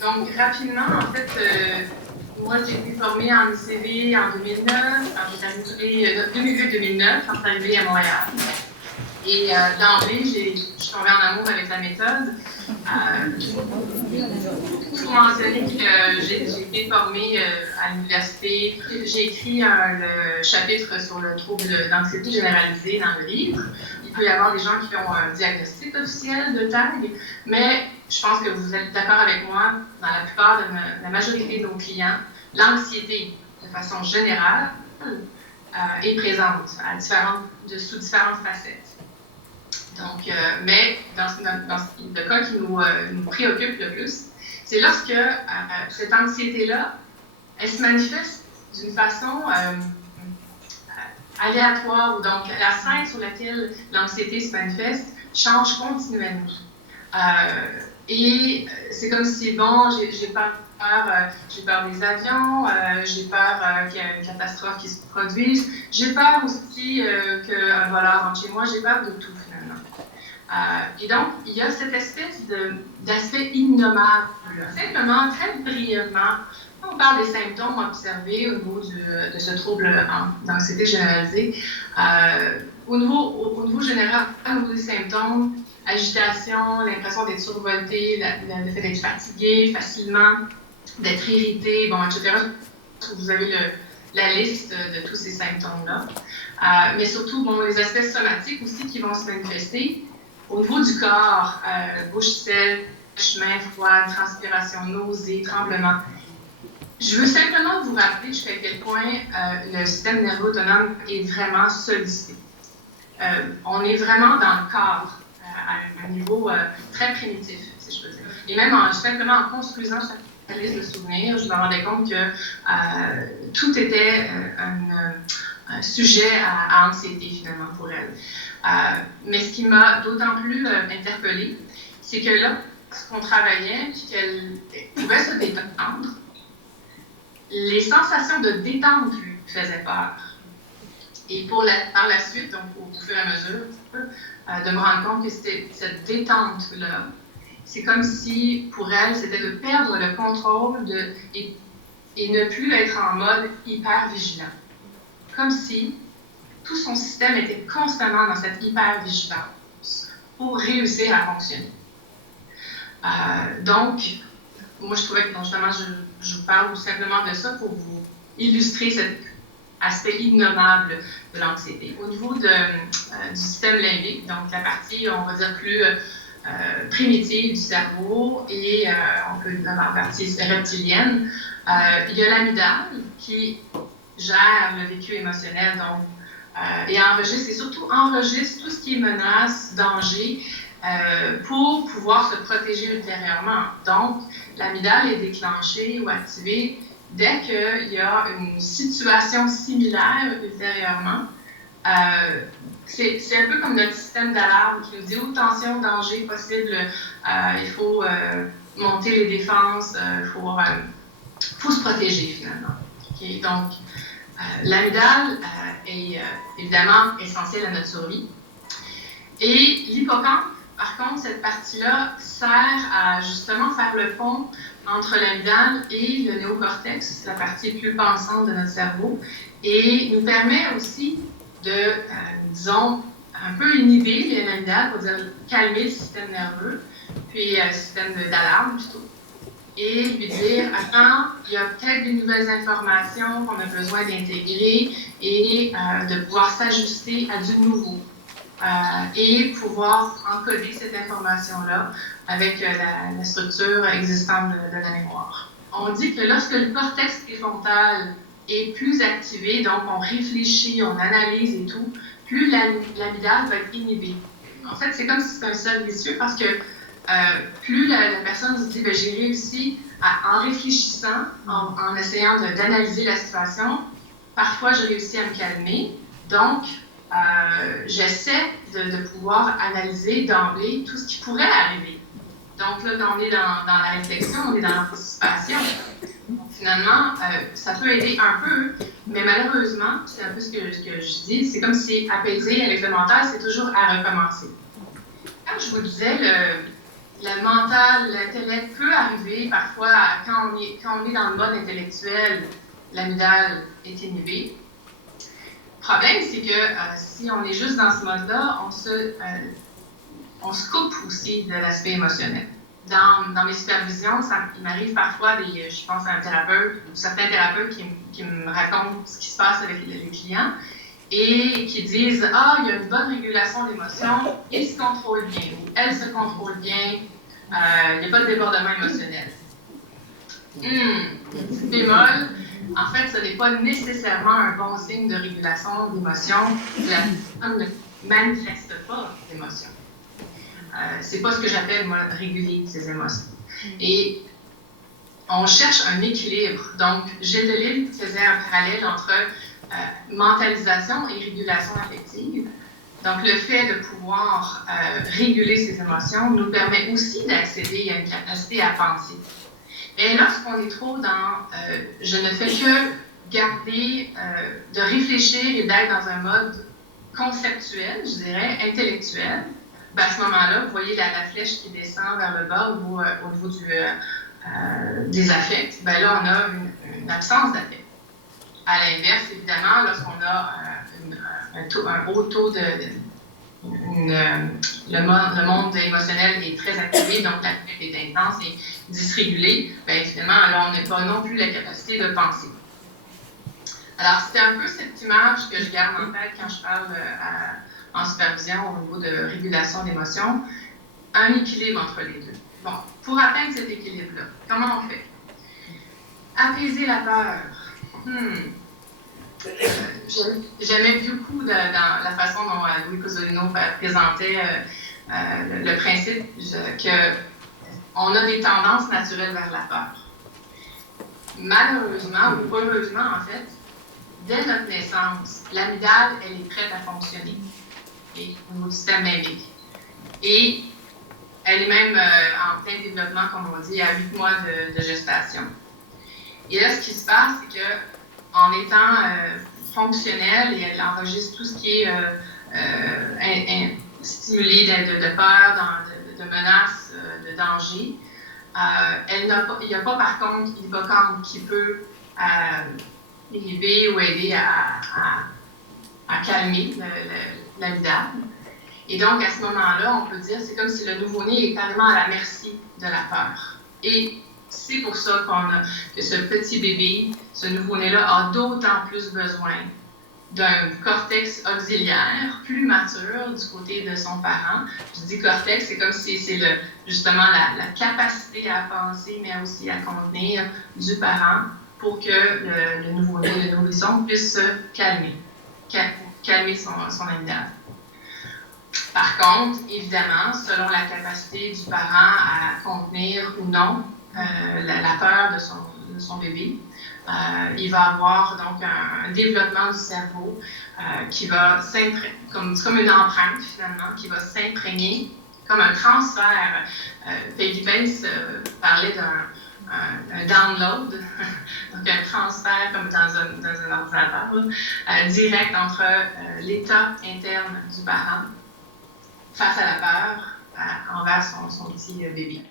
Donc, rapidement, en fait, moi, j'ai été formée en ICV en 2009, quand j'ai arrivé, 2008-2009, quand je suis arrivée à Montréal. Et d'emblée, je suis tombée en amour avec la méthode. Il faut mentionner que j'ai été formée à l'université. J'ai écrit le chapitre sur le trouble d'anxiété généralisée dans le livre. Il peut y avoir des gens qui ont un diagnostic officiel de TAG, mais je pense que vous êtes d'accord avec moi, dans la plupart de la majorité de nos clients, l'anxiété, de façon générale, est présente sous différentes facettes. Donc, mais dans le cas qui nous préoccupe le plus, c'est lorsque cette anxiété-là, elle se manifeste d'une façon aléatoire, ou donc la scène sur laquelle l'anxiété se manifeste change continuellement. Et c'est comme si, bon, j'ai peur des avions, j'ai peur qu'il y ait une catastrophe qui se produise, j'ai peur aussi qu'un voleur rentre chez moi, j'ai peur de tout finalement. Et donc, il y a cette espèce d'aspect innommable. Simplement, très brièvement, on parle des symptômes observés au niveau de ce trouble d'anxiété généralisée. Au niveau général, au niveau des symptômes, agitation, l'impression d'être survolté, le fait d'être fatigué facilement, d'être irrité, bon, etc. Vous avez la liste de tous ces symptômes-là. Mais surtout, bon, les aspects somatiques aussi qui vont se manifester. Au niveau du corps, bouche sèche, mains froides, transpiration, nausées, tremblements. Je veux simplement vous rappeler jusqu'à quel point le système nerveux autonome est vraiment sollicité. On est vraiment dans le corps, à un niveau très primitif, si je peux dire. Et même simplement en construisant cette liste de souvenirs, je me rendais compte que tout était un sujet à anxiété, finalement, pour elle. Mais ce qui m'a d'autant plus interpellée, c'est que là, lorsqu'on travaillait, puis qu'elle pouvait se détendre, les sensations de détente lui faisaient peur. Et par la suite, donc au fur et à mesure, de me rendre compte que c'était cette détente-là, c'est comme si, pour elle, c'était de perdre le contrôle et ne plus être en mode hyper vigilant. Comme si tout son système était constamment dans cette hyper-vigilance pour réussir à fonctionner. Donc, moi, je trouvais que justement, je vous parle tout simplement de ça pour vous illustrer cet aspect innommable de l'anxiété. Au niveau du système limbique, donc la partie, on va dire, plus primitive du cerveau, et on peut dans la partie reptilienne, il y a l'amygdale qui gère le vécu émotionnel, donc et enregistre, et surtout enregistre tout ce qui est menace, danger, pour pouvoir se protéger ultérieurement. Donc, l'amygdale est déclenchée ou activée dès qu'il y a une situation similaire ultérieurement. C'est un peu comme notre système d'alarme qui nous dit haute tension, danger possible, il faut monter les défenses, il faut se protéger finalement. Okay? Donc, l'amygdale est évidemment essentielle à notre survie. Et l'hippocampe, par contre, cette partie-là sert à justement faire le pont entre l'amygdale et le néocortex, la partie plus pensante de notre cerveau, et nous permet aussi de, disons, un peu inhiber l'amygdale, pour dire calmer le système nerveux, puis le système d'alarme plutôt, et lui dire, attends, il y a peut-être des nouvelles informations qu'on a besoin d'intégrer et de pouvoir s'ajuster à du nouveau. Et pouvoir encoder cette information-là avec la structure existante de la mémoire. On dit que lorsque le cortex préfrontal est plus activé, donc on réfléchit, on analyse et tout, plus l'amygdale va être inhibée. En fait, c'est comme si c'était un cercle vicieux parce que plus la personne se dit, j'ai réussi en réfléchissant, en essayant d'analyser la situation, parfois j'ai réussi à me calmer, donc j'essaie de pouvoir analyser d'emblée tout ce qui pourrait arriver. Donc là, quand on est dans la réflexion, on est dans l'anticipation. Donc, finalement, ça peut aider un peu, mais malheureusement, c'est un peu ce que je dis, c'est comme si apaiser avec le mental, c'est toujours à recommencer. Comme je vous disais, le mental, l'intellect peut arriver parfois, quand on est dans le mode intellectuel, l'amygdale est inhibée. Le problème, c'est que si on est juste dans ce mode-là, on se coupe aussi de l'aspect émotionnel. Dans mes supervisions, il m'arrive parfois, je pense à un thérapeute ou certains thérapeutes qui me racontent ce qui se passe avec les clients et qui disent « Ah, il y a une bonne régulation d'émotions, il se contrôle bien ou elle se contrôle bien, il n'y a pas de débordement émotionnel. » Petit bémol, en fait, ce n'est pas nécessairement un bon signe de régulation d'émotions. La personne ne manifeste pas d'émotions. C'est pas ce que j'appelle, moi, réguler ses émotions. Et on cherche un équilibre. Donc, Gilles Delisle faisait un parallèle entre mentalisation et régulation affective. Donc, le fait de pouvoir réguler ses émotions nous permet aussi d'accéder à une capacité à penser. Et lorsqu'on est trop dans je ne fais que garder, de réfléchir et d'être dans un mode conceptuel, je dirais, intellectuel, ben à ce moment-là, vous voyez la flèche qui descend vers le bas au niveau des affects. Ben là, on a une absence d'affect. À l'inverse, évidemment, lorsqu'on a un haut taux le monde émotionnel est très activé, donc l'affect est intense et dysrégulé, bien évidemment, alors on n'a pas non plus la capacité de penser. Alors, c'est un peu cette image que je garde en tête quand je parle en supervision au niveau de régulation d'émotions, un équilibre entre les deux. Bon, pour atteindre cet équilibre-là, comment on fait? Apaiser la peur. J'aimais beaucoup dans la façon dont Louis Cozzolino présentait le principe qu'on a des tendances naturelles vers la peur. Malheureusement, ou heureusement en fait, dès notre naissance, l'amygdale, elle est prête à fonctionner au niveau du système limbique. Et elle est même en plein développement, comme on dit, à 8 mois de gestation. Et là, ce qui se passe, c'est qu'en étant fonctionnelle, et elle enregistre tout ce qui est stimulé de peur, de menaces, de danger. Il n'y a pas, par contre, l'hippocampe qui peut inhiber ou aider à calmer l'amygdale. Et donc, à ce moment-là, on peut dire, c'est comme si le nouveau-né est carrément à la merci de la peur. Et c'est pour ça que ce petit bébé, ce nouveau-né-là, a d'autant plus besoin d'un cortex auxiliaire plus mature du côté de son parent. Je dis cortex, c'est comme si c'est justement la capacité à penser, mais aussi à contenir du parent pour que le nouveau-né, le nourrisson, puisse se calmer son amygdale. Par contre, évidemment, selon la capacité du parent à contenir ou non la peur de son bébé, il va avoir donc un développement du cerveau qui va s'imprégner, comme une empreinte finalement, qui va s'imprégner comme un transfert. Peggy Bates parlait d'un download, donc un transfert comme dans un ordinateur, direct entre l'état interne du parent face à la peur envers son petit bébé.